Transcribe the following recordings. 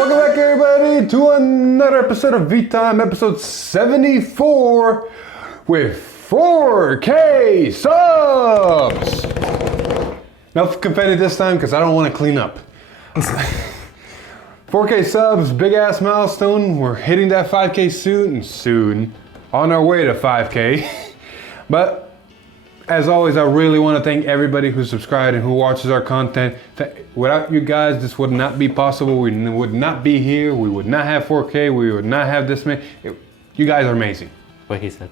Welcome back, everybody, to another episode of V-Time, episode 74, with 4K subs! No confetti this time, because I don't want to clean up. 4K subs, big ass milestone. We're hitting that 5K soon, on our way to 5K. But as always, I really want to thank everybody who subscribed and who watches our content. Without you guys, this would not be possible. We would not be here. We would not have 4K. We would not have this many. You guys are amazing. What he said.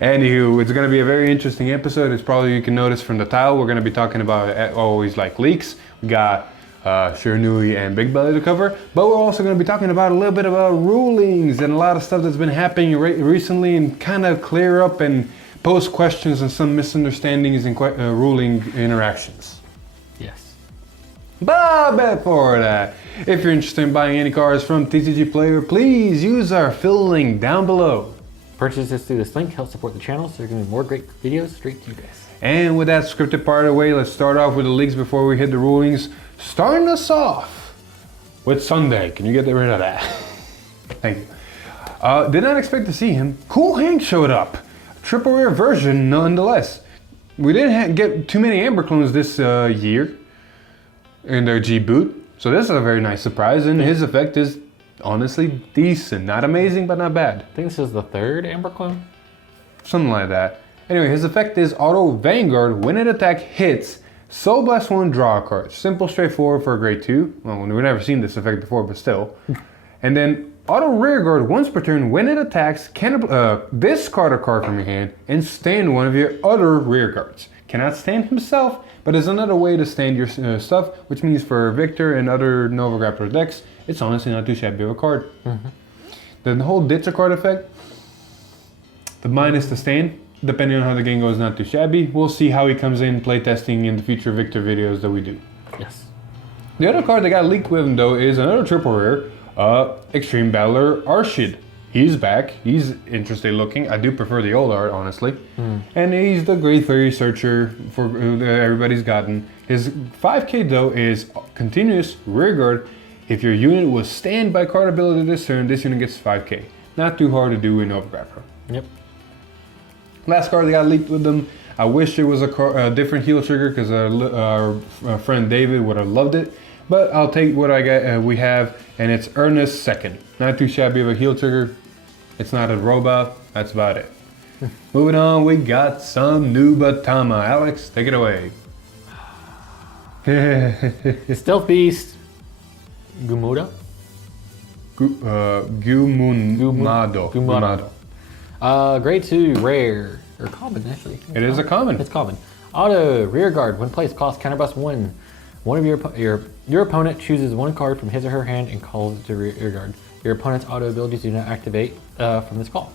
Anywho, it's going to be a very interesting episode. It's probably, you can notice from the title, we're going to be talking about always like leaks. We got Shiranui and Big Belly to cover, but we're also going to be talking about a little bit about rulings and a lot of stuff that's been happening recently, and kind of clear up and pose questions and some misunderstandings and ruling interactions. Yes. But before that, if you're interested in buying any cars from TCG Player, please use our fill link down below. Purchases through this link help support the channel, so there are going to be more great videos straight to you guys. And with that scripted part of the way, let's start off with the leaks before we hit the rulings. Starting us off with Sunday. Can you get rid of that? Thank you. Did not expect to see him. Cool Hank showed up. Triple rare version nonetheless. We didn't get too many Amber clones this year in their G boot, so this is a very nice surprise, and his effect is honestly decent. Not amazing, but not bad. I think this is the third Amber clone. Something like that. Anyway, his effect is auto vanguard. When an attack hits, Soul Blast 1, draw a card. Simple, straightforward for a grade 2. Well, we've never seen this effect before, but still. And then auto rearguard once per turn. When it attacks, discard a card from your hand and stand one of your other rearguards. Cannot stand himself, but is another way to stand your stuff, which means for Victor and other Nova Grappler decks, it's honestly not too shabby of a card. The whole ditch a card effect, the minus the stand, depending on how the game goes, not too shabby. We'll see how he comes in playtesting in the future Victor videos that we do. Yes. The other card that got leaked with him though is another triple rare, Extreme Battler Arshid. He's back. He's interesting looking. I do prefer the old art, honestly. And he's the grade 3 searcher for everybody's gotten. His 5K though is continuous rearguard. If your unit was stand by card ability this turn, this unit gets 5K. Not too hard to do in Nova Grappler. Yep. Last card that got leaked with them. I wish it was a different heal trigger, because our friend David would have loved it. But I'll take what I got. We have, and it's Ernest second. Not too shabby of a heal trigger. It's not a robot. That's about it. Moving on, we got some Nubatama. Alex, take it away. Stealth Beast. Gumuda? Gumado. Grade 2, rare. Or common, actually. It is a common. It's common. Auto, rearguard. When placed, cost counterblast 1. One of your opponent chooses one card from his or her hand and calls it to rearguard. Your opponent's auto abilities do not activate from this call.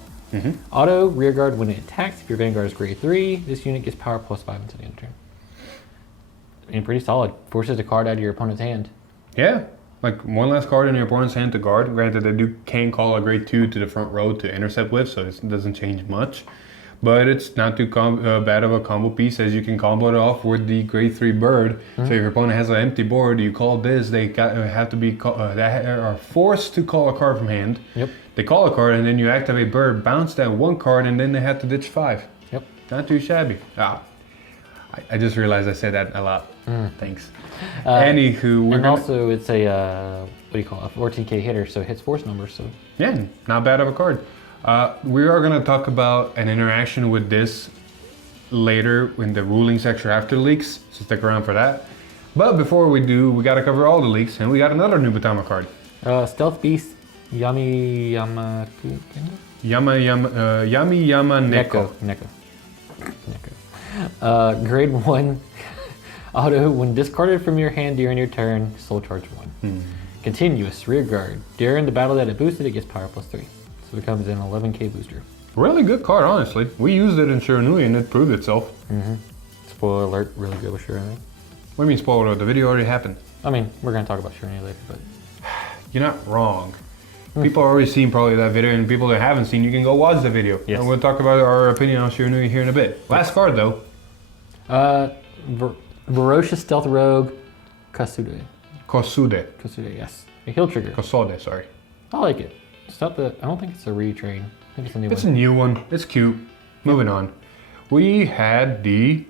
Auto, rearguard. When it attacks, if your vanguard is grade 3, this unit gets power +5 until the end of turn. I mean, pretty solid. Forces a card out of your opponent's hand. Yeah. Like one last card in your opponent's hand to guard. Granted, they can call a grade 2 to the front row to intercept with, so it doesn't change much. But it's not too bad of a combo piece, as you can combo it off with the grade 3 bird. So if your opponent has an empty board, you call this, they have to be are forced to call a card from hand. Yep. They call a card, and then you activate bird, bounce that one card, and then they have to ditch 5. Yep. Not too shabby. I just realized I said that a lot. Thanks. Anywho, and also it's a what do you call it? A 14K hitter, so it hits force numbers. So yeah, not bad of a card. We are going to talk about an interaction with this later in the ruling section after the leaks, so stick around for that. But before we do, we got to cover all the leaks, and we got another Nubatama card. Stealth Beast, Yami Yama Neko. Grade 1. Auto, when discarded from your hand during your turn, soul charge 1. Continuous, rearguard. During the battle that it boosted, it gets power +3. So it becomes an 11K booster. Really good card, honestly. We used it in Shiranui and it proved itself. Spoiler alert, really good with Shiranui. What do you mean spoiler alert? The video already happened. I mean, we're going to talk about Shiranui later, but... You're not wrong. People already seen probably that video, and people that haven't seen, you can go watch the video. Yes. And we'll talk about our opinion on Shiranui here in a bit. Last card though. Ferocious Stealth Rogue, Kasude. Kosude. Kosude, yes. A heal trigger. Kosode, sorry. I like it. It's not the. I don't think it's a retrain. I think it's a new It's one. a new one. It's cute. Moving on. We had the.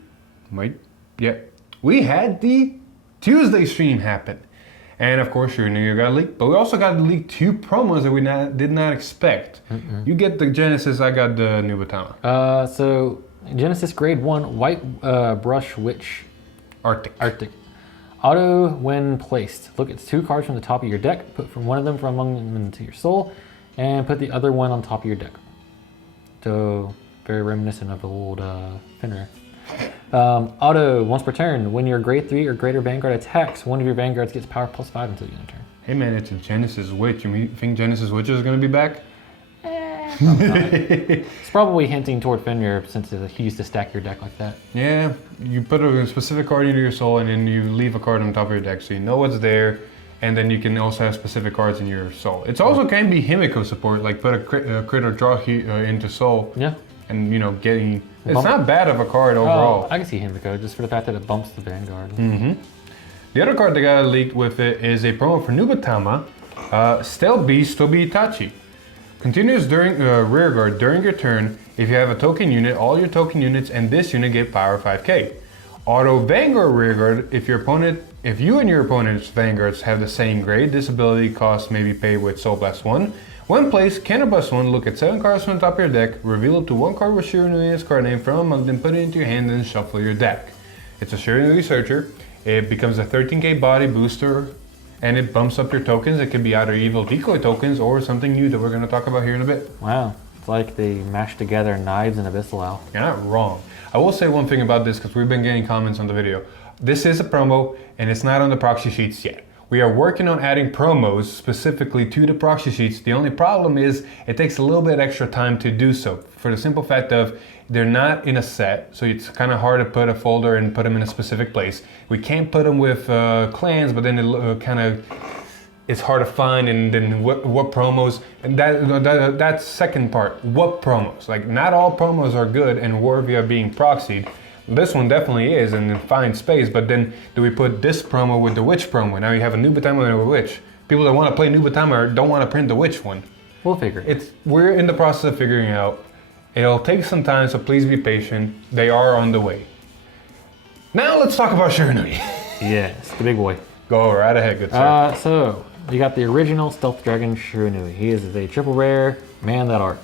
We had the Tuesday stream happen. And of course, Shiranui got leaked. But we also got leaked 2 promos that we did not expect. You get the Genesis, I got the Nubatama. So, Genesis Grade 1 White Brush Witch Arctic. Auto when placed. Look at 2 cards from the top of your deck, put one of them from among them into your soul, and put the other one on top of your deck. So, very reminiscent of the old Finner. Auto, once per turn, when your grade 3 or greater Vanguard attacks, one of your Vanguards gets power +5 until the end of turn. Hey man, it's a Genesis Witch. You think Genesis Witch is going to be back? Probably not. It's probably hinting toward Fenrir since he used to stack your deck like that. Yeah, you put a specific card into your soul and then you leave a card on top of your deck so you know what's there, and then you can also have specific cards in your soul. It also can be Himiko support, like put a crit or draw into soul. Yeah. And getting... It's not bad of a card overall. I can see Himiko just for the fact that it bumps the Vanguard. The other card that got leaked with it is a promo for Nubatama, Stealth Beast Tobi Itachi. Continues during rearguard during your turn. If you have a token unit, all your token units and this unit get power 5k. Auto Vanguard rearguard, if you and your opponent's Vanguards have the same grade, this ability cost may be paid with Soul Blast 1. When placed, counterblast 1, look at 7 cards from the top of your deck, reveal up to 1 card with Shiranui's card name from among them, put it into your hand, and shuffle your deck. It's a Shiranui Searcher. It becomes a 13k body booster, and it bumps up your tokens. It could be either evil decoy tokens or something new that we're going to talk about here in a bit. Wow, it's like they mashed together Knives and Abyssal Owl. You're not wrong. I will say one thing about this because we've been getting comments on the video. This is a promo, and it's not on the proxy sheets yet. We are working on adding promos specifically to the proxy sheets. The only problem is it takes a little bit extra time to do so for the simple fact of they're not in a set, so it's kind of hard to put a folder and put them in a specific place. We can't put them with clans, but then it it's hard to find, and then what promos, and that's second part, what promos. Like not all promos are good and worthy of being proxied. This one definitely is, and finds space, but then do we put this promo with the Witch promo? Now you have a Nubatama and a Witch. People that want to play Nubatama don't want to print the Witch one. We'll figure it. We're in the process of figuring out. It'll take some time, so please be patient. They are on the way. Now let's talk about Shiranui. Yes, the big boy. Go right ahead, good sir. So, you got the original Stealth Dragon Shiranui. He is a triple rare. Man, that art.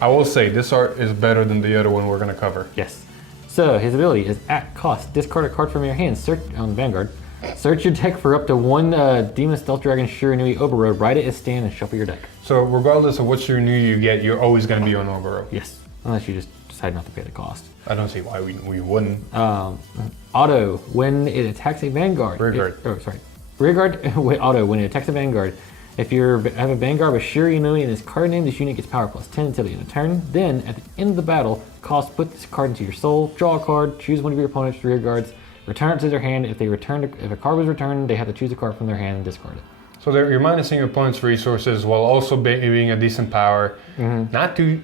I will say, this art is better than the other one we're going to cover. Yes. So, his ability is at cost. Discard a card from your hand. Search on Vanguard. Search your deck for up to 1 Demon Stealth Dragon Shiranui Overroad. Write it as stand and shuffle your deck. So regardless of what Shiranui you get, you're always going to be on Overroad. Yes. Unless you just decide not to pay the cost. I don't see why we wouldn't. Auto, when it attacks a Vanguard. Rearguard. Rearguard with auto, when it attacks a Vanguard. If you have a Vanguard with Shiranui in its card name, this unit gets power +10 until the end of the turn. Then, at the end of the battle, put this card into your soul, draw a card, choose one of your opponent's rearguards, return it to their hand. If a card was returned, they have to choose a card from their hand and discard it. So you're minusing your opponent's resources while also being a decent power. Not too...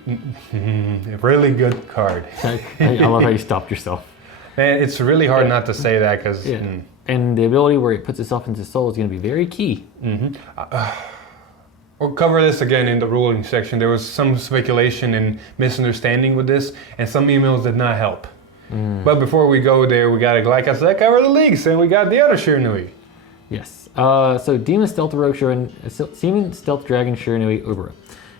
really good card. I love how you stopped yourself. Man, it's really hard not to say that because... Yeah. And the ability where it puts itself into soul is going to be very key. We'll cover this again in the ruling section. There was some speculation and misunderstanding with this, and some emails did not help. But before we go there, we got to, like I said, cover the leagues, and we got the other Shiranui. Yes. So Demon Stealth Dragon Shiranui Overroad.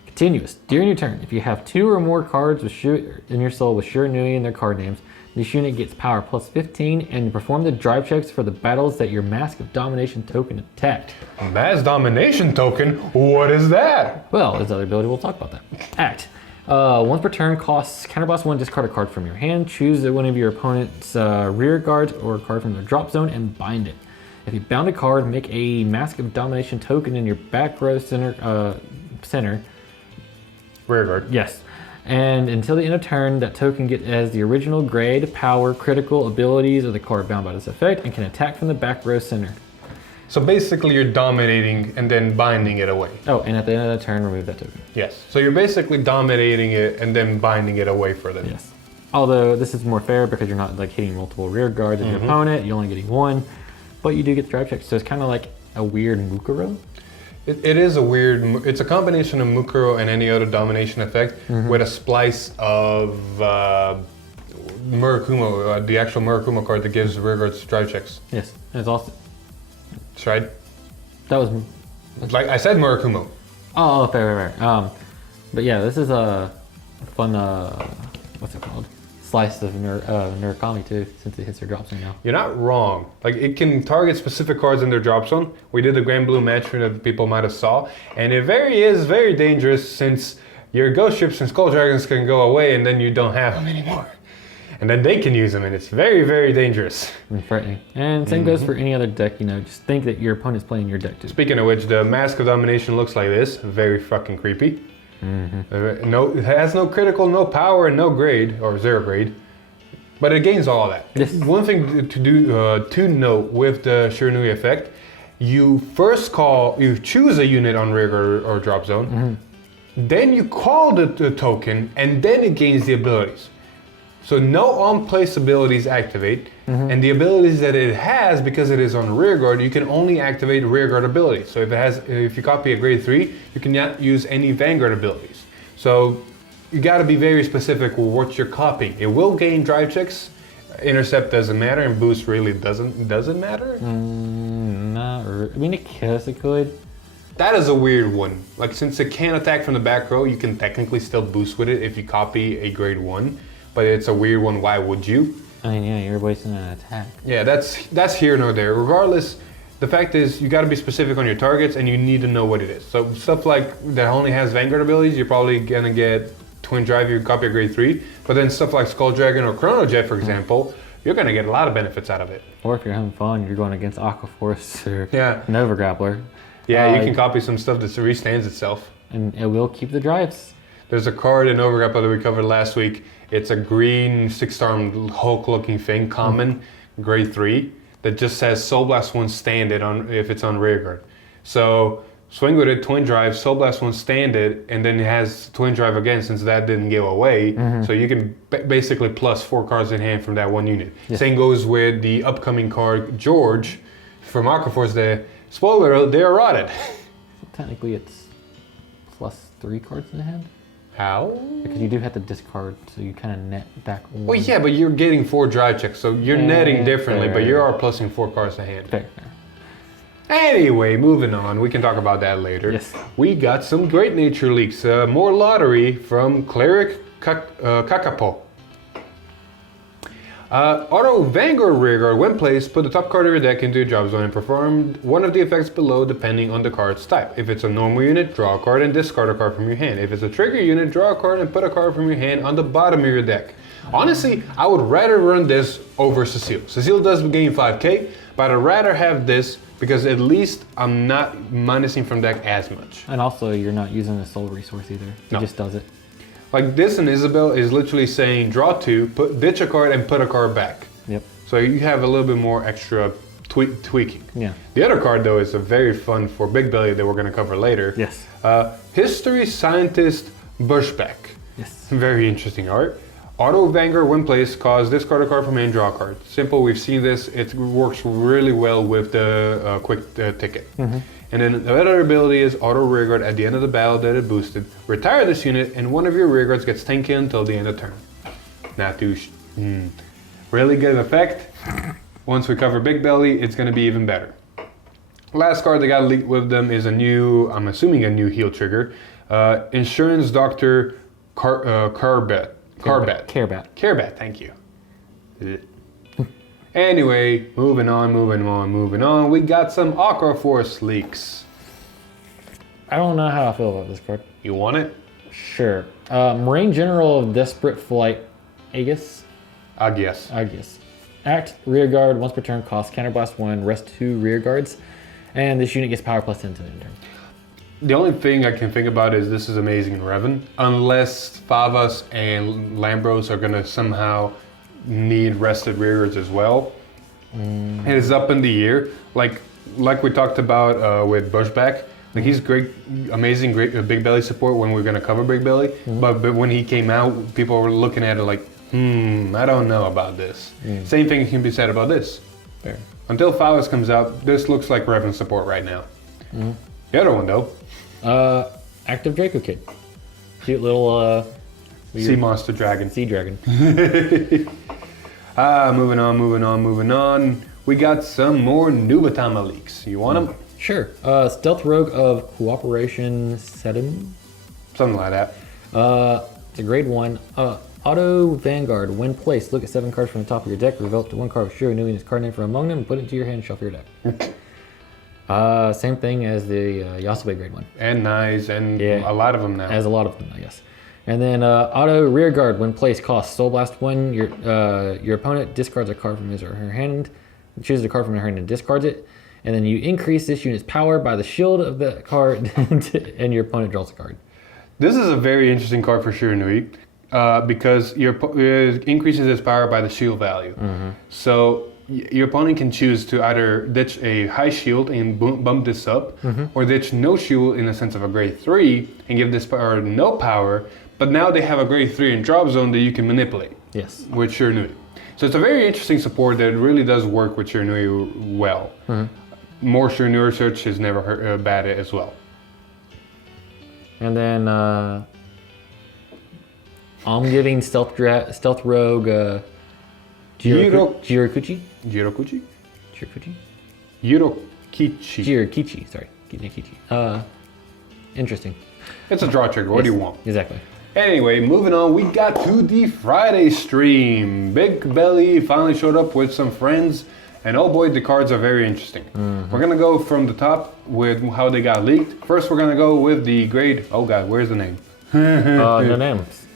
Continuous. During your turn, if you have 2 or more cards in your soul with Shiranui in their card names, this unit gets power +15 and perform the drive checks for the battles that your Mask of Domination token attacked. Mask Domination token? What is that? Well, there's other ability, we'll talk about that. Act. Once per turn, costs counterblast 1, discard a card from your hand, choose one of your opponent's rear guards or a card from their drop zone and bind it. If you bound a card, make a Mask of Domination token in your back row center. Rear guard. Yes. And until the end of turn, that token has the original grade, power, critical abilities of the card bound by this effect, and can attack from the back row center. So basically you're dominating and then binding it away. Oh, and at the end of the turn, remove that token. Yes. So you're basically dominating it and then binding it away for them. Yes. Although this is more fair because you're not like hitting multiple rear guards of your opponent, you're only getting 1, but you do get the drive check. So it's kind of like a weird Mukuro. It is a weird. It's a combination of Mukuro and any other domination effect with a splice of Murakumo, the actual Murakumo card that gives rearguards drive checks. Yes, and it's also That's right. that was. Like I said, Murakumo. Oh, fair. But yeah, this is a fun. What's it called? Slice of Murakami too, since it hits your drop zone now. You're not wrong. Like it can target specific cards in their drop zone. We did the Grand Blue match that people might have saw, and it is very dangerous since your Ghost Ships and Skull Dragons can go away, and then you don't have them anymore, and then they can use them, and it's very, very dangerous. And frightening. And same goes for any other deck. You know, just think that your opponent's playing your deck too. Speaking of which, the Mask of Domination looks like this. Very fucking creepy. No, it has no critical, no power, and no grade, or 0 grade. But it gains all of that. Yes. One thing to note with the Shiranui effect, you choose a unit on rearguard or drop zone, then you call the token, and then it gains the abilities. So no on-place abilities activate, and the abilities that it has, because it is on rearguard, you can only activate rearguard abilities. So if you copy a grade 3, you cannot use any vanguard abilities. So you got to be very specific with what you're copying. It will gain drive checks, intercept doesn't matter, and boost really doesn't matter. Not really. I mean, it could. That is a weird one. Like since it can attack from the back row, you can technically still boost with it if you copy a grade 1. But it's a weird one. Why would you? I mean, yeah, you're wasting an attack. Yeah, that's here nor there. Regardless, the fact is you got to be specific on your targets, and you need to know what it is. So stuff like that only has Vanguard abilities, you're probably gonna get Twin Drive. You copy a grade 3. But then stuff like Skull Dragon or Chrono Jet, for example, you're gonna get a lot of benefits out of it. Or if you're having fun, you're going against Aqua Force or Yeah. Nova Grappler. Yeah, you can copy some stuff that restands itself. And it will keep the drives. There's a card in Nova Grappler that we covered last week. It's a green 6-star Hulk-looking thing, common, grade 3, that just says Soul Blast 1 stand it on if it's on rearguard. So swing with it, Twin Drive, Soul Blast 1 stand it, and then it has Twin Drive again since that didn't give away. So you can basically plus 4 cards in hand from that one unit. Yes. Same goes with the upcoming card George from Aqua Force. The spoiler alert, they're errated. So technically, it's plus 3 cards in the hand. How? Because you do have to discard, so you kind of net back 1. Well, yeah, but you're getting 4 drive checks, so you're netting differently, fair. but you are plussing 4 cards to hand. Fair. Anyway, moving on. We can talk about that later. Yes. We got some great nature leaks. More lottery from Cleric Kakapo. Auto Vanguard Rearguard, when placed, put the top card of your deck into your drop zone and perform one of the effects below depending on the card's type. If it's a normal unit, draw a card and discard a card from your hand. If it's a trigger unit, draw a card and put a card from your hand on the bottom of your deck. Honestly, I would rather run this over Cecile. Cecile does gain 5k, but I'd rather have this because at least I'm not minusing from deck as much. And also, you're not using a soul resource either. It No. just does it. Like this in Isabel is literally saying draw 2, ditch a card and put a card back. Yep. So you have a little bit more extra tweaking. Yeah. The other card though is a very fun for Big Belly that we're going to cover later. Yes. History Scientist Bushback. Yes. Very interesting art. Auto Vanguard when placed, cause discard a card from hand, draw a card. Simple, we've seen this. It works really well with the quick ticket. And then the other ability is Auto Rearguard at the end of the battle that it boosted. Retire this unit and one of your rearguards gets 10k until the end of turn. Not too really good effect. Once we cover Big Belly, it's going to be even better. Last card that got leaked with them is a new, I'm assuming a new heal trigger. Insurance Doctor Carbat. Carebat, thank you. Anyway, moving on. We got some Aqua Force leaks. I don't know how I feel about this card. You want it? Sure. Marine General of Desperate Flight, Aegis. Aegis. Act rearguard once per turn, cost counterblast 1, rest 2 rearguards, and this unit gets power plus 10 to the end turn. The only thing I can think about is this is amazing in Revan. Unless Favas and Lambros are gonna somehow need rested rearguards as well. It is up in the air. Like we talked about with Bushback. Like he's great, amazing, great Big Belly support when we're gonna cover Big Belly. But when he came out, people were looking at it like, I don't know about this. Same thing can be said about this. Fair. Until Phallus comes out, this looks like Revan support right now. The other one though. Active Draco Kid. Cute little Sea monster dragon. sea dragon. Moving on. We got some more Nubatama leaks. You want them? Sure. Stealth Rogue of Cooperation Sedum. Something like that. It's a grade 1. Auto Vanguard. When placed, look at 7 cards from the top of your deck. Reveal up to 1 card with Shiranui and his card name from among them. Put it into your hand and shuffle your deck. Same thing as the Yasube grade 1. And Knives, and a lot of them now. As a lot of them, I guess. And then Auto Rear Guard. When placed, costs Soul Blast 1. Your opponent discards a card from his or her hand. Chooses a card from her hand and discards it. And then you increase this unit's power by the shield of the card, and your opponent draws a card. This is a very interesting card for Shiranui because it increases its power by the shield value. So your opponent can choose to either ditch a high shield and bump this up, or ditch no shield in the sense of a grade 3 and give this power no power, but now they have a grade 3 in drop zone that you can manipulate with Shiranui. So it's a very interesting support that really does work with Shiranui well. More Shiranui search is never bad as well. And then I'm giving Stealth Rogue Jirokuchi? Jirokichi, sorry. Nikichi. Interesting. It's a draw trigger. What do you want? Exactly. Anyway, moving on, we got to the Friday stream. Big Belly finally showed up with some friends, and oh boy, the cards are very interesting. We're gonna go from the top with how they got leaked. First, we're gonna go with the grade. Oh god, where's the name? No names.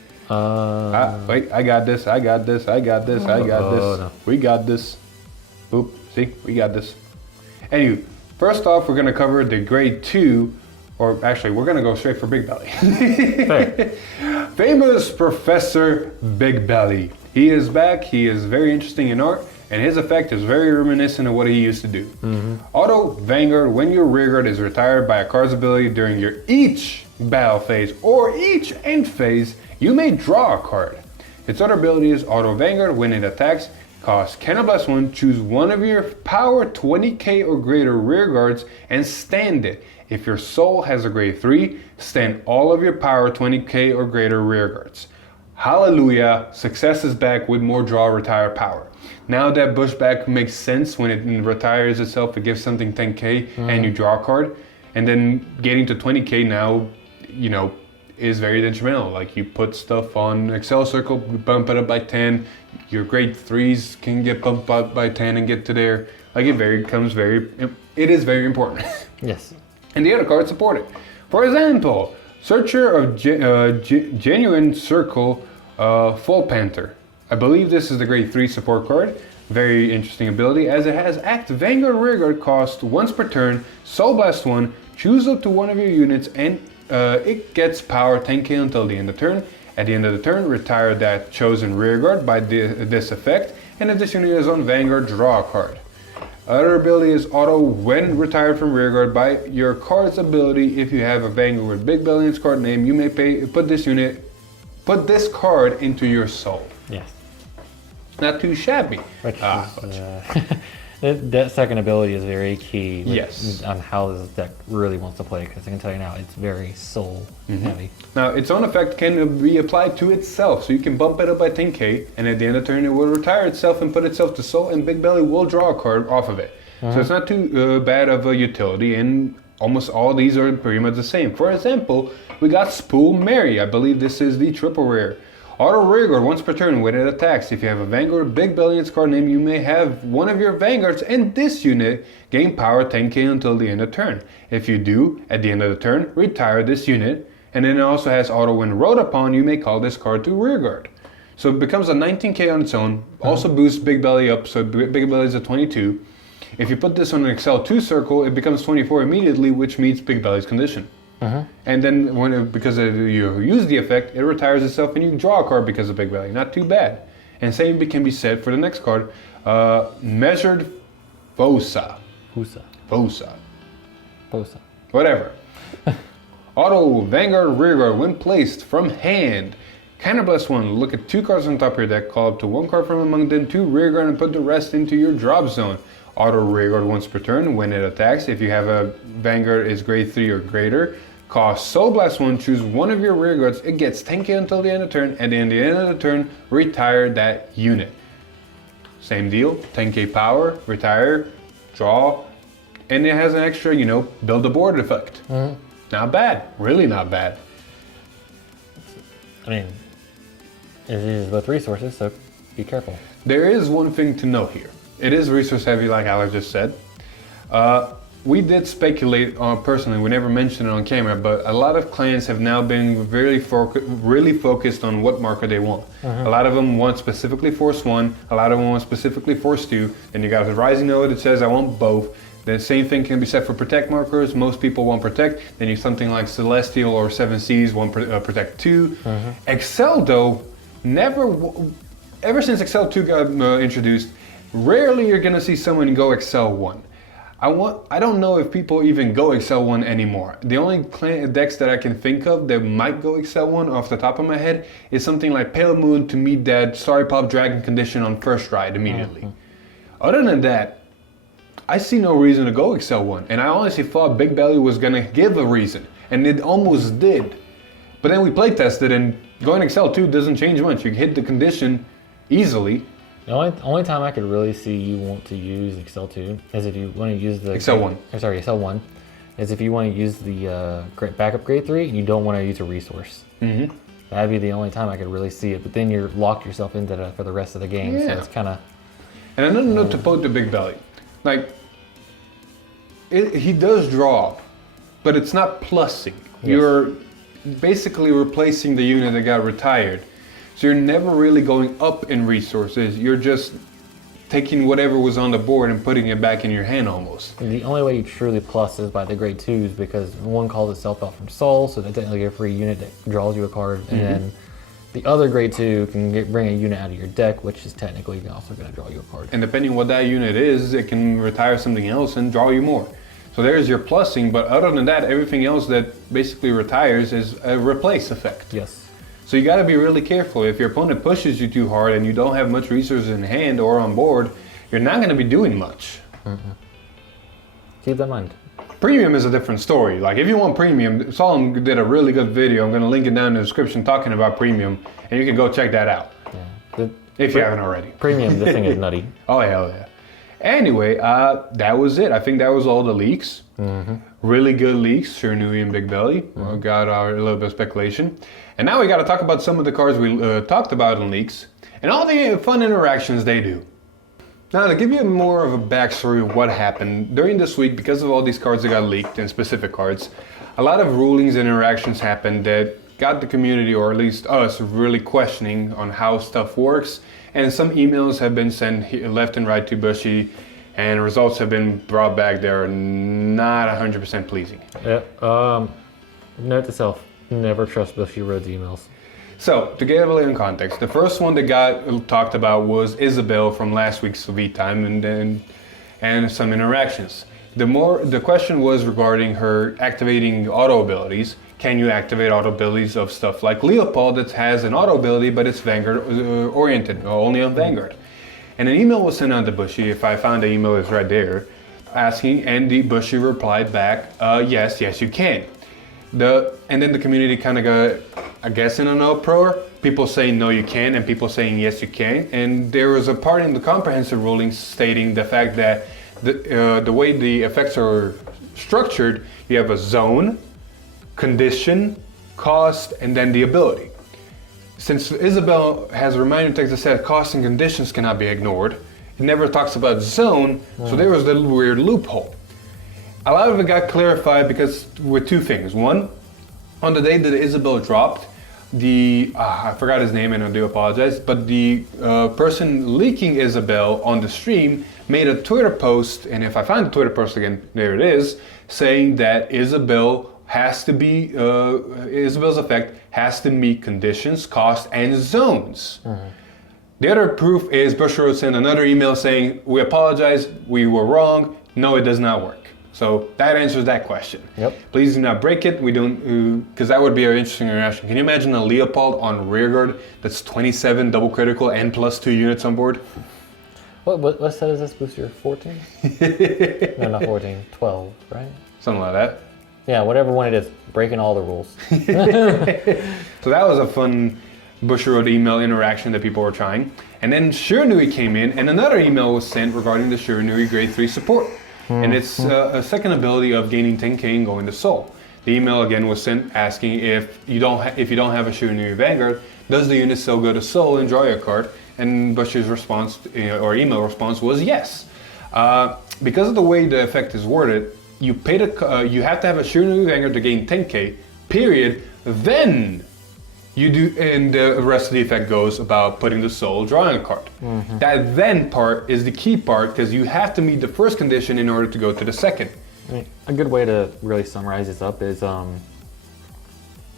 Wait, I got this. No. We got this. Oop, see, we got this. Anyway, first off, we're gonna cover the grade 2. Or actually, we're gonna go straight for Big Belly. Famous Professor Big Belly. He is back. He is very interesting in art, and his effect is very reminiscent of what he used to do. Auto Vanguard. When your rearguard is retired by a card's ability during your each battle phase or each end phase, you may draw a card. Its other ability is Auto Vanguard. When it attacks, costs Counterblast 1. Choose one of your power 20k or greater rearguards and stand it. If your soul has a grade 3, stand all of your power 20k or greater rearguards. Hallelujah, success is back with more draw retire power. Now that pushback makes sense when it retires itself, it gives something 10k and you draw a card. And then getting to 20k now, you know, is very detrimental. Like you put stuff on Excel circle, bump it up by 10, your grade 3s can get bumped up by 10 and get to there. Like it is very important. Yes. And the other cards support it. For example, Searcher of Genuine Circle, Full Panther. I believe this is the grade 3 support card. Very interesting ability as it has Act Vanguard Rearguard cost once per turn, Soul Blast 1, choose up to one of your units and it gets power 10k until the end of the turn. At the end of the turn, retire that chosen rearguard by this effect, and if this unit is on Vanguard, draw a card. Other ability is auto when retired from rearguard by your card's ability. If you have a Vanguard with Big Belly in its card name, you may put this card into your soul. Yes. Not too shabby. That second ability is very key. Yes. On how this deck really wants to play, because I can tell you now, it's very soul heavy. Now, its own effect can be applied to itself, so you can bump it up by 10k, and at the end of the turn, it will retire itself and put itself to soul, and Big Belly will draw a card off of it. So it's not too bad of a utility, and almost all these are pretty much the same. For example, we got Spool Mary. I believe this is the triple rare. Auto rearguard once per turn when it attacks. If you have a Vanguard Big Belly in its card name, you may have one of your Vanguards and this unit gain power 10k until the end of turn. If you do, at the end of the turn, retire this unit. And then it also has auto when rolled upon, you may call this card to rearguard. So it becomes a 19k on its own. Also boosts Big Belly up, so Big Belly is a 22. If you put this on an Excel 2 circle, it becomes 24 immediately, which meets Big Belly's condition. And then because you use the effect, it retires itself and you draw a card because of Big Belly. Not too bad. And same can be said for the next card. Measured Fossa. Whatever. Auto Vanguard Rearguard when placed from hand. Counterblast 1. Look at 2 cards on top of your deck. Call up to 1 card from among them to rearguard and put the rest into your drop zone. auto rearguard once per turn when it attacks. If you have a vanguard is grade 3 or greater, cost Soul Blast 1, choose one of your rearguards. It gets 10k until the end of the turn, and at the end of the turn, retire that unit. Same deal, 10k power, retire, draw, and it has an extra, build a board effect. Not bad, really not bad. I mean, it uses both resources, so be careful. There is one thing to note here. It is resource heavy, like Alex just said. We did speculate personally, we never mentioned it on camera, but a lot of clans have now been really focused on what marker they want. A lot of them want specifically Force 1, a lot of them want specifically Force 2, and you got the Rising Node that says I want both. The same thing can be said for Protect markers. Most people want Protect, then you something like Celestial or 7 Seas want Protect 2. Excel though, ever since Excel 2 got introduced, rarely you're gonna see someone go Excel 1. I don't know if people even go Excel 1 anymore. The only decks that I can think of that might go Excel 1 off the top of my head is something like Pale Moon to meet that Starry Pop Dragon condition on first ride immediately. Other than that, I see no reason to go Excel 1. And I honestly thought Big Belly was gonna give a reason, and it almost did. But then we play tested, and going Excel 2 doesn't change much. You hit the condition easily. The only time I could really see you want to use Excel 2 is if you want to use the Excel 1. Excel 1 is if you want to use the backup grade 3 and you don't want to use a resource. That'd be the only time I could really see it. But then you're locked yourself into that for the rest of the game. So it's kind of. And another note to quote to Big Belly, like he does draw, but it's not plussing. Yes. You're basically replacing the unit that got retired. So you're never really going up in resources, you're just taking whatever was on the board and putting it back in your hand almost. The only way you truly plus is by the grade 2s because one calls itself out from Soul, so that's technically a free unit that draws you a card, and then the other grade 2 can bring a unit out of your deck, which is technically also going to draw you a card. And depending on what that unit is, it can retire something else and draw you more. So there's your plussing, but other than that, everything else that basically retires is a replace effect. Yes. So you got to be really careful. If your opponent pushes you too hard and you don't have much resources in hand or on board, you're not going to be doing much. Keep that in mind. Premium is a different story. Like if you want premium, Solomon did a really good video. I'm going to link it down in the description talking about premium, and you can go check that out. Yeah. If you haven't already. Premium, this thing is nutty. Oh, hell yeah. Anyway, that was it. I think that was all the leaks. Really good leaks, Shiranui and Big Belly. We got our little bit of speculation. And now we got to talk about some of the cards we talked about in leaks and all the fun interactions they do. Now, to give you more of a backstory of what happened during this week, because of all these cards that got leaked and specific cards, a lot of rulings and interactions happened that got the community, or at least us, really questioning on how stuff works. And some emails have been sent left and right to Bushy, and results have been brought back that are not 100% pleasing. Note to self, never trust Bushy Road's emails. So, to get a little in context, the first one that got talked about was Isabel from last week's V-Time and some interactions. The question was regarding her activating auto abilities. Can you activate auto abilities of stuff like Leopold that has an auto ability but it's Vanguard oriented, only on Vanguard? And an email was sent out to Bushy, if I found the email, it's right there, asking, and the Bushy replied back, yes, you can. And then the community kind of got, I guess, in an uproar. People saying no you can, and people saying yes you can. And there was a part in the comprehensive ruling stating the fact that the way the effects are structured, you have a zone, condition, cost, and then the ability. Since Isabel has a reminder text that said cost and conditions cannot be ignored, it never talks about zone, so there was a little weird loophole. A lot of it got clarified because with two things. One, on the day that Isabel dropped, I forgot his name and I do apologize, but the person leaking Isabel on the stream made a Twitter post, and if I find the Twitter post again, there it is, saying that Isabel's effect has to meet conditions, cost, and zones. The other proof is Bushy sent another email saying, we apologize, we were wrong, no it does not work. So that answers that question. Yep. Please do not break it. We don't, because that would be an interesting interaction. Can you imagine a Leopold on rearguard that's 27 double critical and plus 2 units on board? What set is this booster? 14? No, not 14. 12, right? Something like that. Yeah, whatever one it is. Breaking all the rules. So that was a fun Bushiroad email interaction that people were trying. And then Shiranui came in, and another email was sent regarding the Shiranui Grade 3 support. And it's a second ability of gaining 10k and going to Soul. The email again was sent asking if you don't have a Shiranui Vanguard, does the unit still go to Soul and draw your card? And Bush's response, or email response, was yes. Because of the way the effect is worded, you have to have a Shiranui Vanguard to gain 10k, period. Then you do, and the rest of the effect goes about putting the Soul, drawing a card. That then part is the key part, because you have to meet the first condition in order to go to the second. I mean, a good way to really summarize this up is,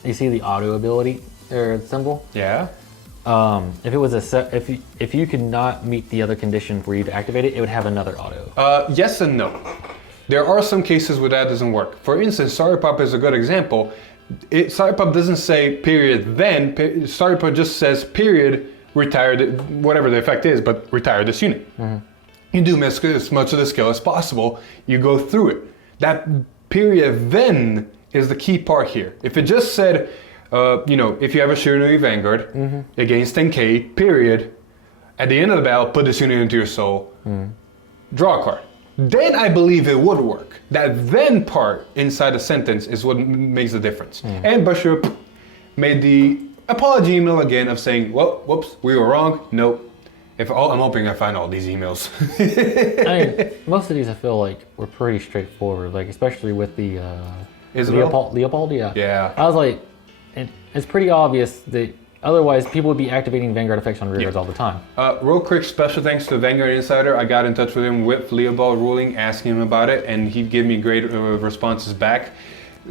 you see the auto ability or symbol? Yeah. If it was if you could not meet the other condition for you to activate it, it would have another auto. Yes and no. There are some cases where that doesn't work. For instance, Saripop is a good example. Saripop doesn't say period then. Saripop just says period, retire, whatever the effect is, but retire this unit. You do as much of the skill as possible. You go through it. That period then is the key part here. If it just said, if you have a Shiranui Vanguard, it gains 10k, period. At the end of the battle, put this unit into your Soul, draw a card. Then I believe it would work. That then part inside the sentence is what makes the difference. And Bushiroad made the apology email again of saying, well, whoops, we were wrong. Nope. I'm hoping I find all these emails. I mean, most of these I feel like were pretty straightforward, like especially with the Leopold, yeah. Yeah. I was like, it's pretty obvious that otherwise people would be activating Vanguard effects on rearguards all the time. Real quick special thanks to Vanguard Insider. I got in touch with him with Leopold ruling, asking him about it, and he gave me great responses back.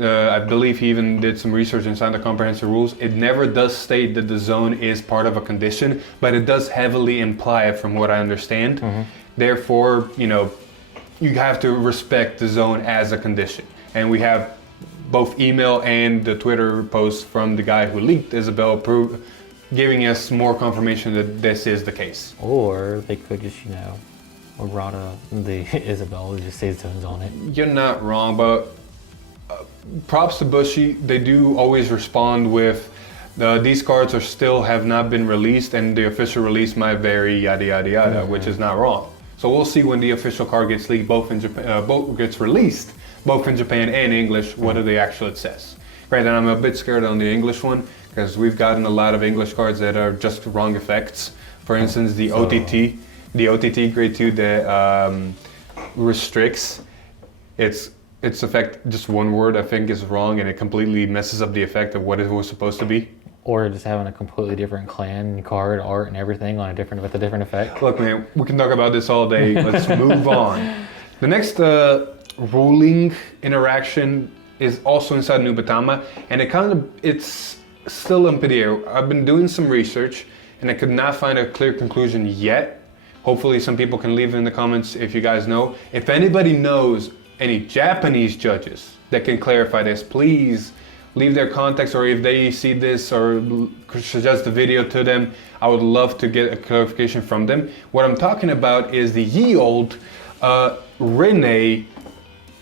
I believe he even did some research inside the comprehensive rules. It never does state that the zone is part of a condition, but it does heavily imply it from what I understand. Therefore, you have to respect the zone as a condition. And we have both email and the Twitter post from the guy who leaked Isabel giving us more confirmation that this is the case. Or they could just, errata the Isabel just say zones on it. You're not wrong, but props to Bushy. They do always respond with these cards have not been released and the official release might vary, yada yada yada, which is not wrong. So we'll see when the official card gets leaked, both gets released, both in Japan and English, what do they actually says. Granted, I'm a bit scared on the English one because we've gotten a lot of English cards that are just wrong effects. For instance, the OTT grade 2 that restricts its effect, just one word I think is wrong and it completely messes up the effect of what it was supposed to be. Or just having a completely different clan card art and everything on with a different effect. Look, man, we can talk about this all day. Let's move on. The next ruling interaction is also inside Nubatama, and it's still up in the air. I've been doing some research, and I could not find a clear conclusion yet. Hopefully, some people can leave in the comments if you guys know. If anybody knows any Japanese judges that can clarify this, please leave their contacts, or if they see this or suggest the video to them, I would love to get a clarification from them. What I'm talking about is the ye old Rene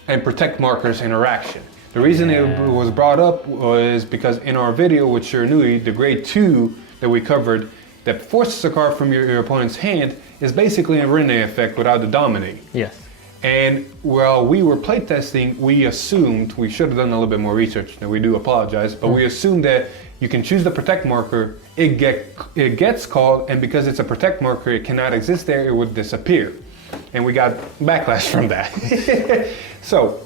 and protect markers interaction. The reason it was brought up was because in our video with Shiranui, the grade 2 that we covered that forces a card from your opponent's hand is basically a Rene effect without the dominate. Yes. And while we were playtesting, we assumed, we should have done a little bit more research, and we do apologize, but we assumed that you can choose the protect marker, it gets called, and because it's a protect marker, it cannot exist there, it would disappear. And we got backlash from that. So,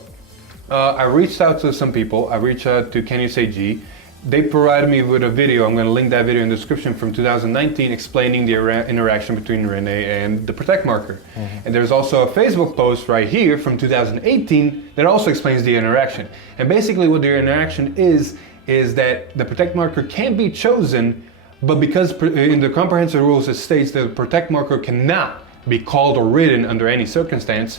I reached out to some people. I reached out to Can You Say G. They provided me with a video. I'm going to link that video in the description from 2019 explaining the interaction between Rene and the protect marker. And there's also a Facebook post right here from 2018 that also explains the interaction. And basically what the interaction is that the protect marker can be chosen, but because in the comprehensive rules it states that the protect marker cannot be called or written under any circumstance,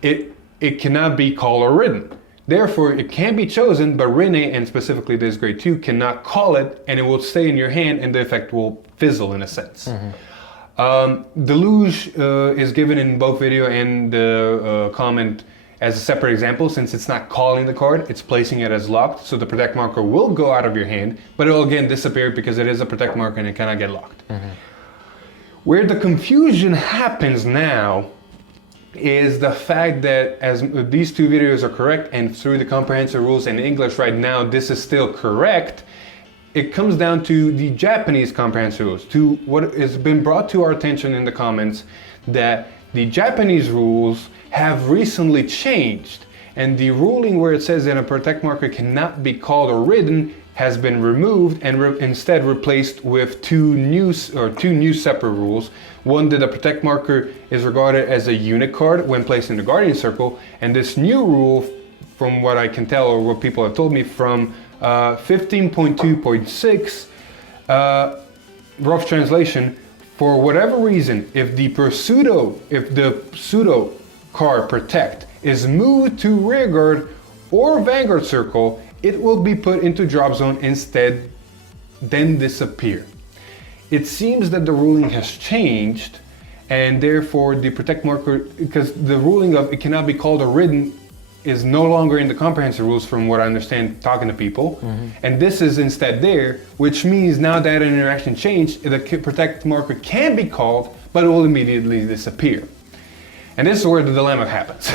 it cannot be called or written. Therefore, it can be chosen, but Rene, and specifically this grade 2, cannot call it, and it will stay in your hand, and the effect will fizzle in a sense. Deluge is given in both video and the comment as a separate example. Since it's not calling the card, it's placing it as locked. So the protect marker will go out of your hand, but it will again disappear because it is a protect marker and it cannot get locked. Where the confusion happens now is the fact that as these two videos are correct and through the comprehensive rules in English right now, this is still correct. It comes down to the Japanese comprehensive rules, to what has been brought to our attention in the comments, that the Japanese rules have recently changed, and the ruling where it says that a protect marker cannot be called or ridden has been removed and instead replaced with two new separate rules. One, that a protect marker is regarded as a unit card when placed in the Guardian Circle, and this new rule, from what I can tell or what people have told me, from 15.2.6, rough translation, for whatever reason, if the pseudo card protect is moved to rearguard or vanguard circle, it will be put into drop zone instead, then disappear. It seems that the ruling has changed, and therefore the protect marker, because the ruling of it cannot be called or ridden is no longer in the comprehensive rules from what I understand talking to people, and this is instead there, which means now that an interaction changed, the protect marker can be called, but it will immediately disappear. And this is where the dilemma happens,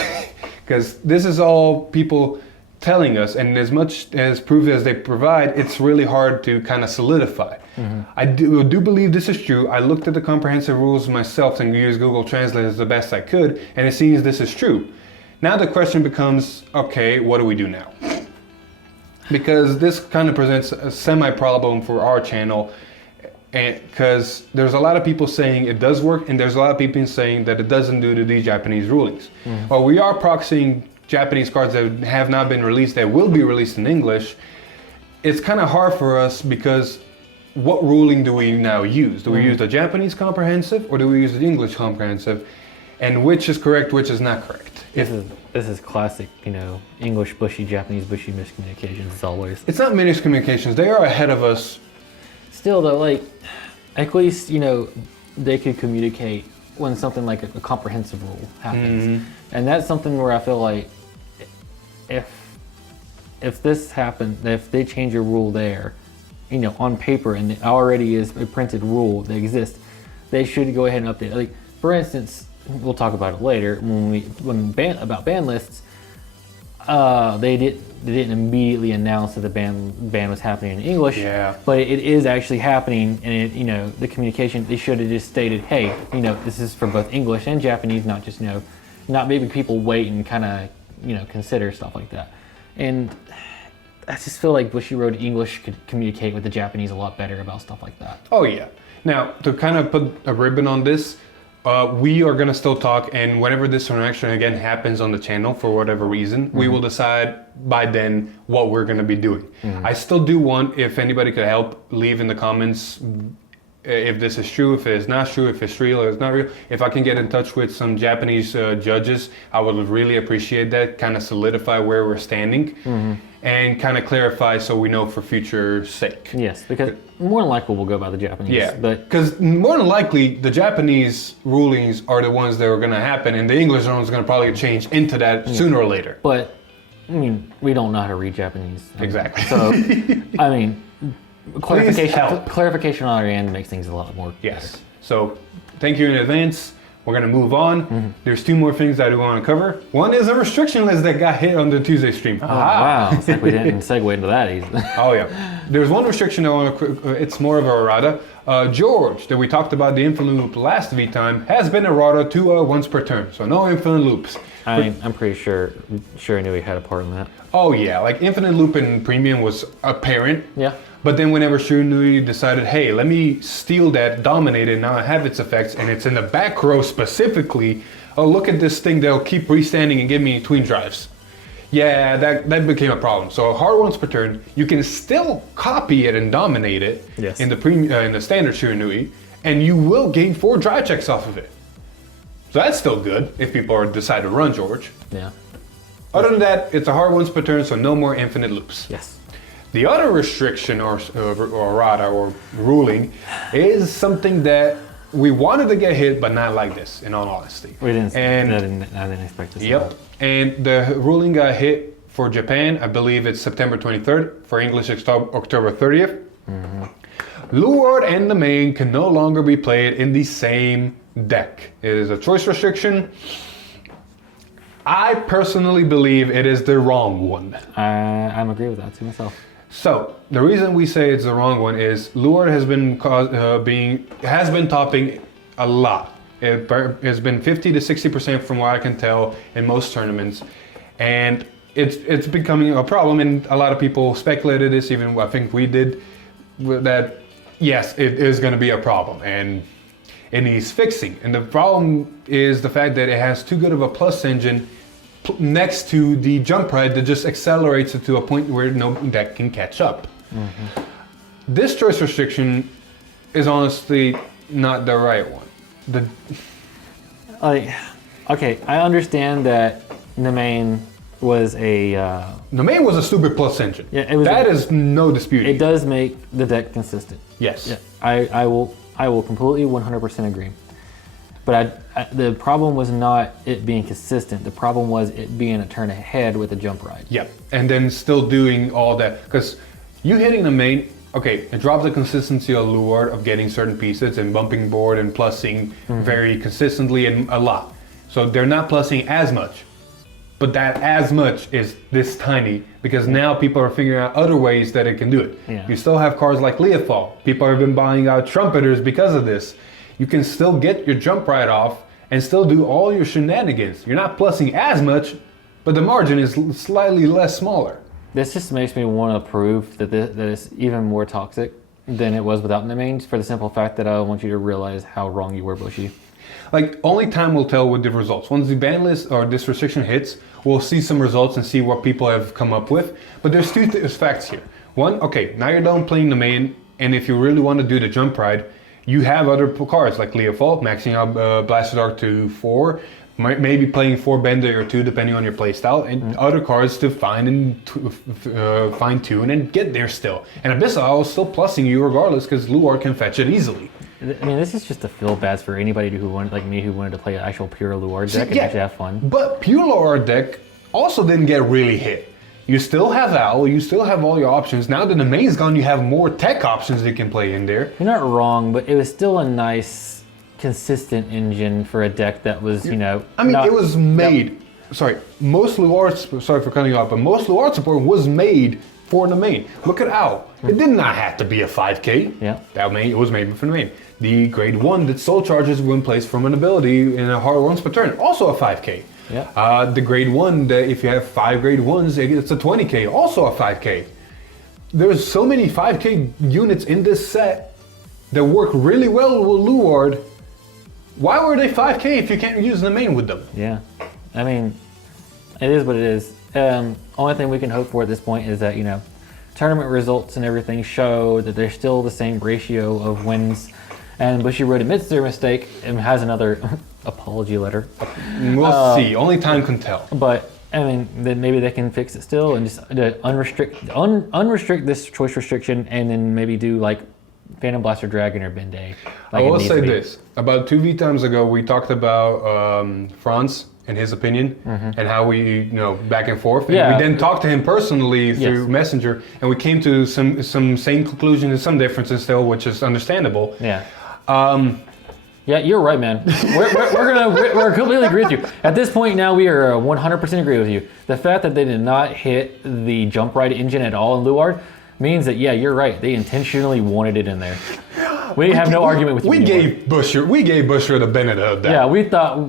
because this is all people telling us, and as much as proof as they provide, it's really hard to kind of solidify. I do believe this is true. I looked at the comprehensive rules myself and used Google Translate as the best I could, and it seems this is true. Now the question becomes, okay, what do we do now? Because this kind of presents a semi-problem for our channel, because there's a lot of people saying it does work, and there's a lot of people saying that it doesn't due to these Japanese rulings. Well, we are proxying Japanese cards that have not been released, that will be released in English. It's kind of hard for us because what ruling do we now use? Do we use the Japanese comprehensive or do we use the English comprehensive? And which is correct, which is not correct? This is classic, English bushy, Japanese bushy miscommunications as always. It's not miscommunications. They are ahead of us. Still though, at least, they could communicate when something like a comprehensive rule happens. And that's something where I feel like if this happened, if they change a rule there, on paper, and it already is a printed rule that exists, they should go ahead and update it. For instance, we'll talk about it later about ban lists. They didn't immediately announce that the ban was happening in English. Yeah. But it is actually happening, and the communication, they should have just stated, hey, this is for both English and Japanese, not just not maybe people wait and kind of consider stuff like that. And I just feel like Bushy Road English could communicate with the Japanese a lot better about stuff like that. Oh yeah. Now, to kind of put a ribbon on this, we are going to still talk, and whenever this interaction again happens on the channel for whatever reason, we will decide by then what we're going to be doing. I still do want, if anybody could help, leave in the comments if this is true, if it is not true, if it's real or it's not real. If I can get in touch with some Japanese judges, I would really appreciate that, kind of solidify where we're standing and kind of clarify so we know for future sake. Yes, because more than likely we'll go by the Japanese. Yeah, because more than likely the Japanese rulings are the ones that are going to happen, and the English ones are going to probably change into that sooner or later. But, we don't know how to read Japanese. Exactly. So, clarification on our end makes things a lot more better. So, thank you in advance. We're going to move on. There's two more things that we want to cover. One is a restriction list that got hit on the Tuesday stream. Oh, wow. It's like we didn't segue into that easily. Oh, yeah. There's one restriction I want to, it's more of a errata. George, that we talked about the infinite loop last V-time, has been errata to once per turn. So no infinite loops. I'm pretty sure Shiranui had a part in that. Oh, yeah. Like infinite loop in premium was apparent. Yeah. But then whenever Shiranui decided, hey, let me steal that, dominate it, now I have its effects, and it's in the back row specifically, oh, look at this thing that'll keep restanding and give me tween drives. Yeah, that became a problem. So hard once per turn, you can still copy it and dominate it in the standard Shiranui, and you will gain 4 drive checks off of it. So that's still good if people decide to run George. Yeah. Other than that, it's a hard once per turn, so no more infinite loops. Yes. The other restriction or errata or ruling is something that we wanted to get hit, but not like this, in all honesty. We didn't. And I didn't expect this. yep. And the ruling got hit for Japan. I believe it's September 23rd. For English, it's October 30th. Luard and the main can no longer be played in the same deck. It is a choice restriction. I personally believe it is the wrong one. I'm agree with that too myself. So the reason we say it's the wrong one is Luard has been topping a lot. It's been 50 to 60% from what I can tell in most tournaments, and it's becoming a problem. And a lot of people speculated this, even I think we did, that yes, it is going to be a problem and it needs fixing. And the problem is the fact that it has too good of a plus engine next to the jump ride that just accelerates it to a point where no deck can catch up. This choice restriction is honestly not the right one. Okay, I understand that the main was a. The main was a stupid plus engine. Yeah, it was. That is no disputing. It does make the deck consistent. Yes. Yeah, I will completely 100% agree. But the problem was not it being consistent. The problem was it being a turn ahead with a jump ride. Yep. And then still doing all that. Because you hitting the main, okay, it drops the consistency of Luard of getting certain pieces and bumping board and plussing very consistently and a lot. So they're not plussing as much. But that as much is this tiny because now people are figuring out other ways that it can do it. Yeah. You still have cards like Leofall. People have been buying out Trumpeters because of this. You can still get your jump right off and still do all your shenanigans. You're not plussing as much, but the margin is slightly less smaller. This just makes me want to prove that that it's even more toxic than it was without the mains, for the simple fact that I want you to realize how wrong you were, Bushy. Like, only time will tell with the results. Once the ban list or this restriction hits, we'll see some results and see what people have come up with. But there's two facts here. One, okay, now you're done playing the main, and if you really want to do the jump ride, you have other cards like Leofall, maxing out Blaster Dark to 4, maybe playing 4 Bender or 2 depending on your playstyle, and other cards to find and fine tune and get there still. And Abyssal is still plussing you regardless because Luard can fetch it easily. I mean, this is just to feel bad for anybody who wanted, like me, who wanted to play an actual pure Luard deck and actually have fun. But pure Luard deck also didn't get really hit. You still have Owl, you still have all your options. Now that the main's gone, you have more tech options you can play in there. You're not wrong, but it was still a nice, consistent engine for a deck that was, you know... I mean, it was made... Sorry, most Luard... Sorry for cutting you off, but most Luard support was made for the main. Look at Owl. It did not have to be a 5k. Yeah. It was made for the main. The grade 1 that soul charges when placed from an ability in a hard once per turn. Also a 5k. Yeah. The grade 1, that if you have 5 grade 1s, it's a 20k, also a 5k. There's so many 5k units in this set that work really well with Luard. Why were they 5k if you can't use the main with them? Yeah. I mean, it is what it is. Only thing we can hope for at this point is that, you know, tournament results and everything show that there's still the same ratio of wins. And Bushiroad admits their mistake and has another apology letter. We'll see. Only time can tell. But I mean, then maybe they can fix it still and just unrestrict this choice restriction, and then maybe do like Phantom Blaster Dragon or Bende. I will say this: about 2 times ago, we talked about Franz and his opinion and how we, you know, back and forth. And we then talked to him personally through Messenger, and we came to some same conclusions and some differences still, which is understandable. Yeah. Yeah, you're right, man. We're completely agree with you. At this point now, we are 100% agree with you. The fact that they did not hit the jump ride engine at all in Luard means that, yeah, you're right. They intentionally wanted it in there. We have no argument with you. We gave Busher the benefit of that. Yeah, we thought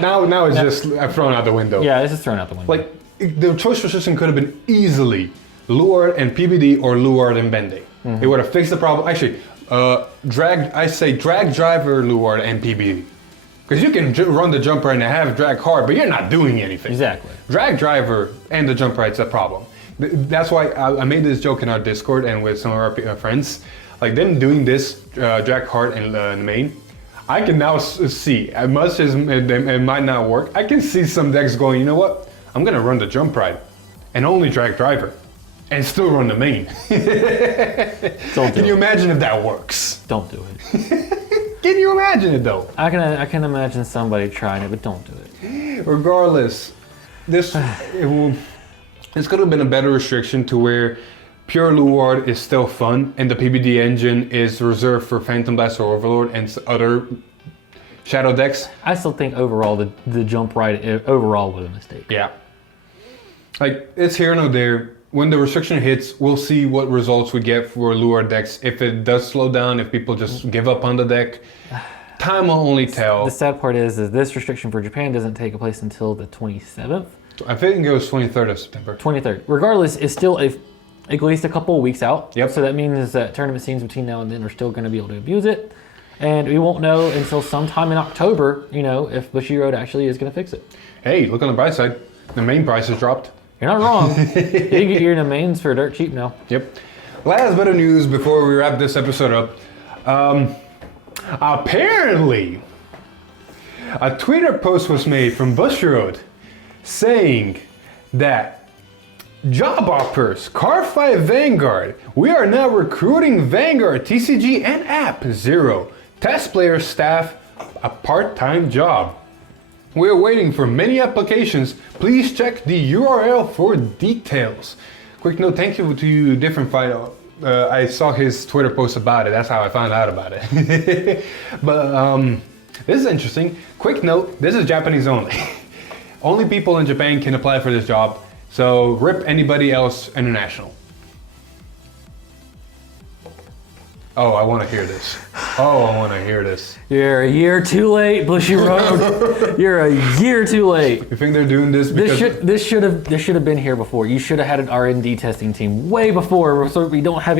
now it's just thrown out the window. Yeah, it's just thrown out the window. Like, the choice restriction could have been easily Luard and PBD or Luard and Bende. It would have fixed the problem. Actually, drag driver Luard and PBD. Because you can run the jump ride and have drag hard, but you're not doing anything. Exactly. Drag driver and the jump ride's a problem. That's why I made this joke in our Discord and with some of our friends. Like, them doing this, drag hard and the main, I can now see, as much as it might not work, I can see some decks going, you know what? I'm going to run the jump ride and only drag driver and still run the main. Can you imagine if that works? Don't do it. Can you imagine it though? I can imagine somebody trying it, but don't do it. Regardless, this could have been a better restriction to where pure Luard is still fun and the PBD engine is reserved for Phantom Blast or Overlord and other Shadow decks. I still think overall the jump right overall was a mistake. Yeah. Like, it's here and there. When the restriction hits, we'll see what results we get for Luard decks. If it does slow down, if people just give up on the deck, time will only tell. The sad part is this restriction for Japan doesn't take place until the 27th. I think it was 23rd of September. 23rd. Regardless, it's still at least a couple of weeks out. Yep. So that means that tournament scenes between now and then are still going to be able to abuse it. And we won't know until sometime in October, if Bushiroad actually is going to fix it. Hey, look on the bright side. The main price has dropped. You're not wrong. You can get your domains for dirt cheap now. Yep. Last bit of news before we wrap this episode up. Apparently, a Twitter post was made from Bushiroad saying that job offers, Car 5 Vanguard, we are now recruiting Vanguard, TCG, and App 0. Test player staff, a part-time job. We are waiting for many applications. Please check the URL for details. Quick note, thank you to Different Fight. I saw his Twitter post about it. That's how I found out about it. But this is interesting. Quick note, this is Japanese only. Only people in Japan can apply for this job. So rip anybody else international. Oh, I want to hear this. You're a year too late, Bushiroad. You're a year too late. You think they're doing this because... This should have been here before. You should have had an R&D testing team way before, so we don't have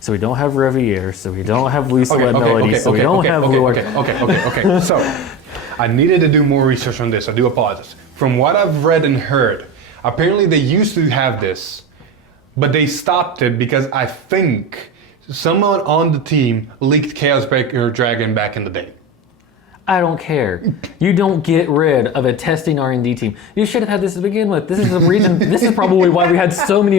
so we don't have Revier, so we don't have Luisa Melody, so we don't have Luard. Okay. So, I needed to do more research on this. I do apologize. From what I've read and heard, apparently they used to have this, but they stopped it because I think someone on the team leaked Chaos Breaker Dragon back in the day. I don't care. You don't get rid of a testing R&D team. You should have had this to begin with. This is the reason. This is probably why we had so many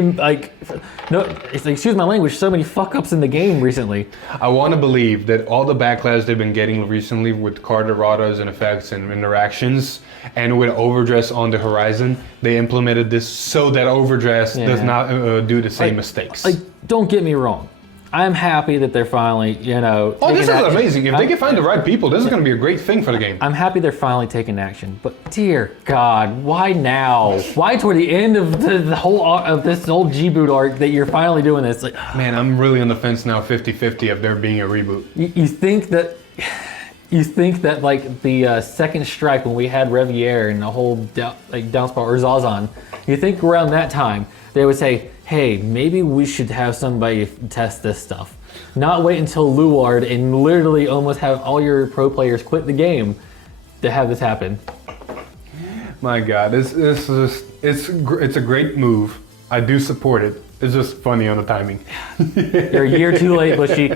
excuse my language, so many fuck ups in the game recently. I want to believe that all the backlash they've been getting recently with card erratas and effects and interactions, and with Overdress on the horizon, they implemented this so that Overdress does not do the same mistakes. Don't get me wrong. I'm happy that they're finally, Oh, this is amazing. If they can find the right people, this is going to be a great thing for the game. I'm happy they're finally taking action. But dear God, why now? Why toward the end of the whole of this whole G-Boot arc that you're finally doing this? Man, I'm really on the fence now, 50-50 of there being a reboot. You think that like the second strike when we had Revier and the whole Downspot or Zazan, you think around that time they would say, hey, maybe we should have somebody test this stuff. Not wait until Luard and literally almost have all your pro players quit the game to have this happen. My God, it's a great move. I do support it. It's just funny on the timing. You're a year too late, Bushy.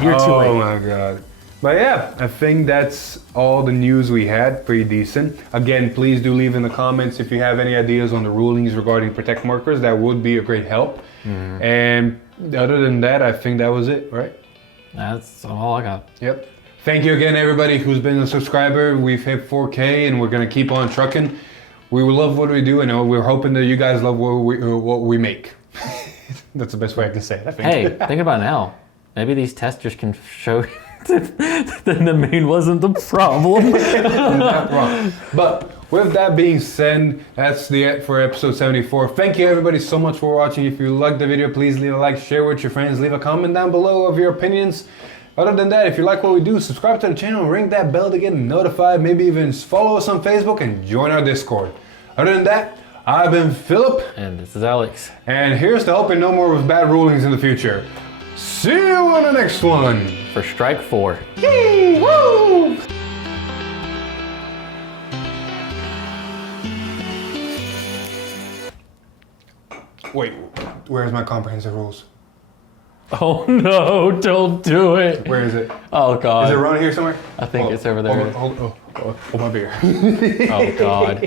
You're too late. Oh my God. But yeah, I think that's all the news we had. Pretty decent. Again, please do leave in the comments if you have any ideas on the rulings regarding Protect markers. That would be a great help. Mm-hmm. And other than that, I think that was it, right? That's all I got. Yep. Thank you again, everybody who's been a subscriber. We've hit 4K and we're going to keep on trucking. We love what we do, and we're hoping that you guys love what we make. That's the best way I can say it, I think. Hey, think about it now. Maybe these testers can show... then the main wasn't the problem. Not wrong. But with that being said, that's it for episode 74. Thank you everybody so much for watching. If you liked the video, please leave a like, share with your friends, leave a comment down below of your opinions. Other than that, if you like what we do, subscribe to the channel, ring that bell to get notified, maybe even follow us on Facebook and join our Discord. Other than that, I've been Philip. And this is Alex. And here's to hoping no more with bad rulings in the future. See you in the next one. For Strike 4. Yay! Woo! Wait, where's my comprehensive rules? Oh no, don't do it. Where is it? Oh God. Is it around here somewhere? I think it's over there. Hold my beer. Oh God.